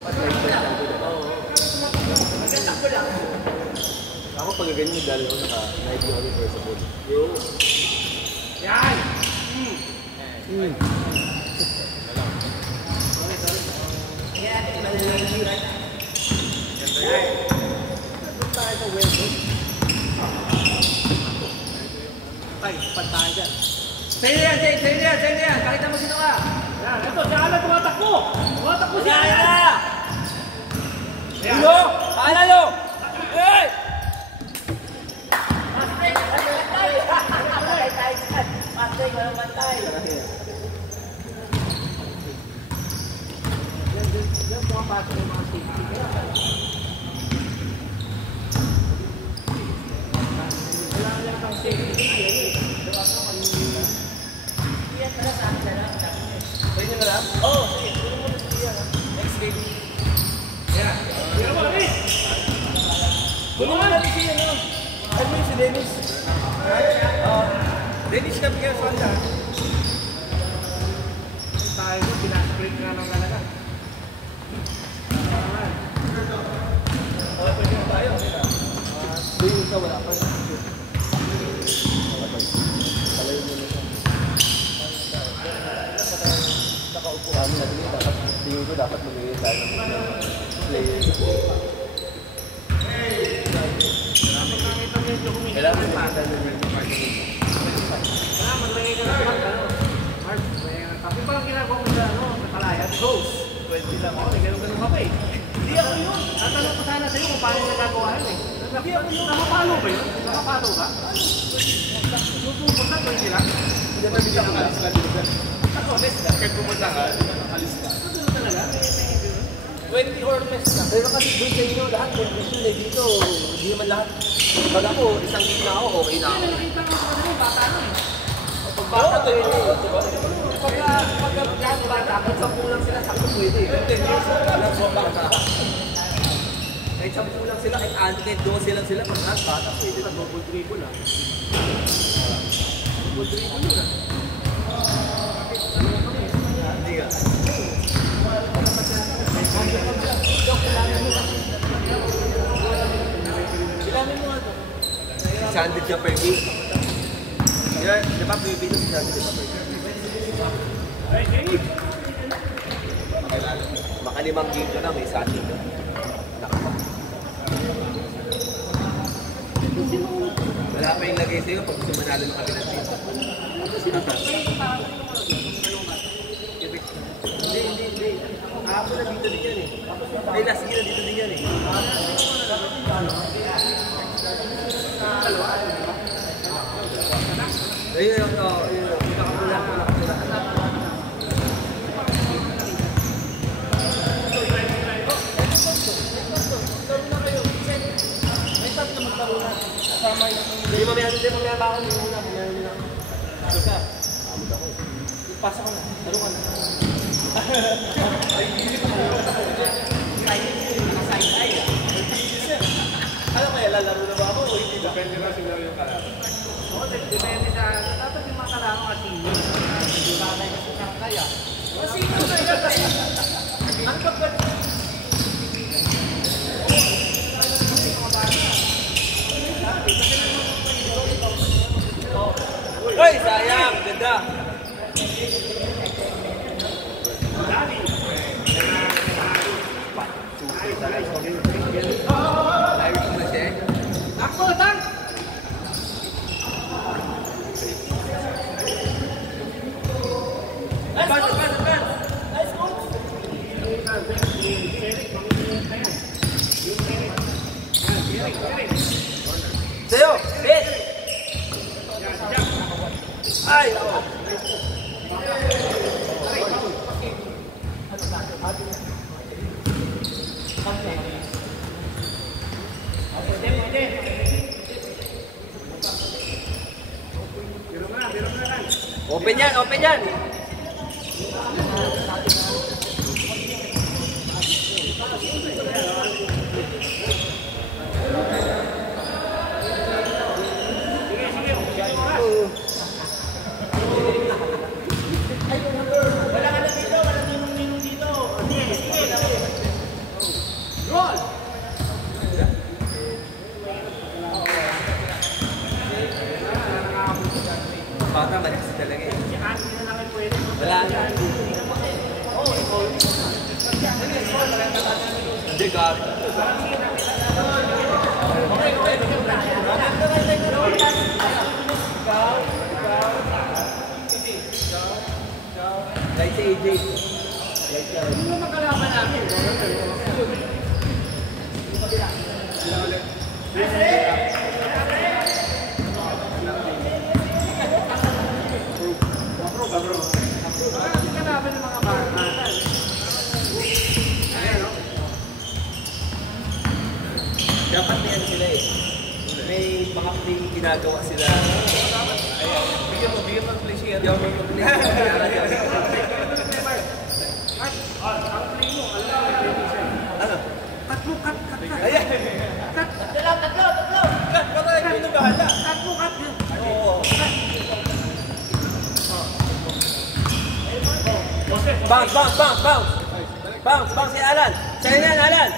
Ako pag ganyan yung dalaw, naka-live yung kami first of all. Bro! Yan! Ay, pantahan dyan. Sa'yo yan, Jay! Sa'yo yan! Sa'yo yan! Pakita mo sino ka! Yan! Ito! Si Alan tumatakbo! Tumatakbo si Alan! Ulo! Alan lo! Hey! Mastay! Mastay! Mastay! Walang bantay! Yan pumapasok yung mga safety. Wala lang pang safety. Yan pala sa akin na lang. Pwede nyo na lang? Oo, sige. Pwede mo na siya. Next baby. Yeah. Pwede mo kami. Pwede mo natin siya, no? Ano yung si Dennis? Dennis ka bigyan sa kanya. Tayo mo, pinasprint nga ng talaga. Okay, pwede mo tayo. Doon ka, wala pa. Palayo mo na siya. Nakaupo kami na din. Tingin ko dapat mag-iwin tayo ng play. Kailangan yung pata na rin yung party nito. Kailangan maglagay ka ng Mark, tapi parang ginagawa mo sa nakalayan. Ghost. 20 lang ako. Ganun-ganun ka pa eh. Hindi ako yun. Tatanong ko sana sa'yo kung paano nagagawa yun eh. Hindi ako yun. Nakapalo ba yun? Nakapalo ka? Nutupot na 20 lang. Hindi na bigyan ka alis ka dito. Ako, alis ka. Kahit pumunta ka, alis ka. Ito talaga. 20 or less ka. Pero kasi doon sa inyo, lahat condition eh. Dito, hindi naman lahat. Pag ako, isang game na ako, okay na ako. Nakikita ko sa kanila, bata na eh. Pag bata to yun eh. Pagka bata, kung 10 lang sila, sakto pwede. 10 years old, alam mo bata. Kahit 10 lang sila, kahit 12 lang sila, pag lahat bata pwede na. Double dribble ah. Double dribble yun ah. Hindi ka. Kailangan mo nga ito. 600 ka per game. Yan, di ba bibili 600 ka per game? Baka 5 game ka na, may 100 ka. Wala pa yung lagay sa'yo pag gusto manalo ng kabilang team. Hindi. Ako na dito din yan eh. Ay, last year na dito din yan eh. Ayun, nakapula. Hindi mamaya din, mamaya ba ako muna. Ano ka? Amod ako. Pasa ko na. Taro ka na. Ano kaya, lalaro na ba ako o hindi? Depende na sila yung kalaban. Oo, depende sa... Dapat yung mga kalaban kasi hindi. Hindi ba tayo kasi kaya? Kasi ito na yun. Ano ba ba? Uy, sayang! Ganda! Ako, tang! Sa'yo! Hit! Ay! Oo! Open yan! Open yan! Hindi, gabi. Like si AJ. Hindi mo makalaban namin. Kasi kalaban ng mga bata. Dapat na yan sila eh. May mga play ginagawa sila. Bigyan mo ang play siya. Bigyan mo ang play. Ang play mo, alam mo, Ano? tatlo, cut. Ayan. Tatlo. Ikaw na bahala. Tatlo, cut. Oo. Bounce kay Alan. Sa'yo yan, Alan.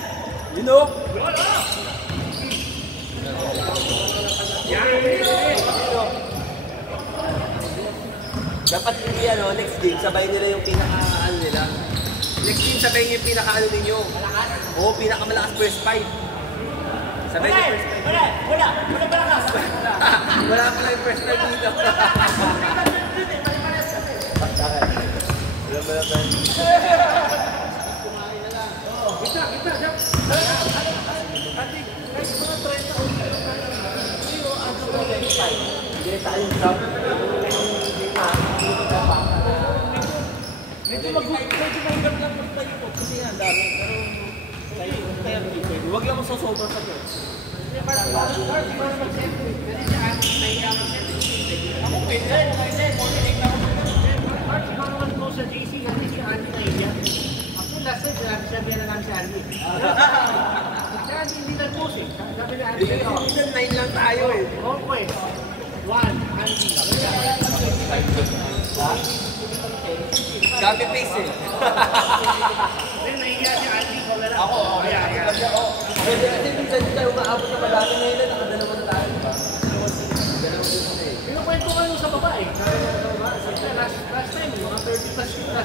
You know? Dapat hindi next game, sabay nila yung pinaka-ano nila. Next game, sabay yung pinaka-ano ninyo. Oo, pinaka-malakas first fight. Sabay yung first fight. Wala malakas. Wala pala yung first fight dito. Wala pala. Kita, Jack. Ate, kahit mga 30 tayo. Hindi tayo stop. Medyo mahirap lang magtayo po kasi ang dami. Pero kaya pwede. Huwag lang masosobra sa coach. Para mag-sentry. Kasi si Ate, nahiya mag-sentry. Ako pwede. Mark, ikaw naman po sa JC kasi si Ate nahiya. Ako last time, sabi na namin si Ate. Si Ate hindi nag-post eh. Sabi ni Ate. Season 9 lang tayo eh. Okay. 1, Andy. Copy paste eh. Then nahiya si Andy. Ako. Pwede kasi minsan tayo maabot na malaki ngayon na nakadalawa na tayo. Pinukwento ka nung sa baba eh. Last time, mga 30 plus na.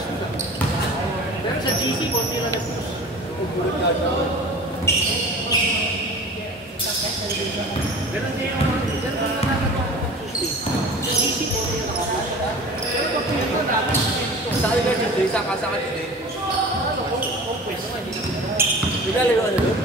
Pero sa GC, konti na nag-push. Pero hindi yung GC, konti na nakapush. Pero pag pinito namin, Sa akin na dito, isang kasakan din eh. conquest. Pinalaro ano doon?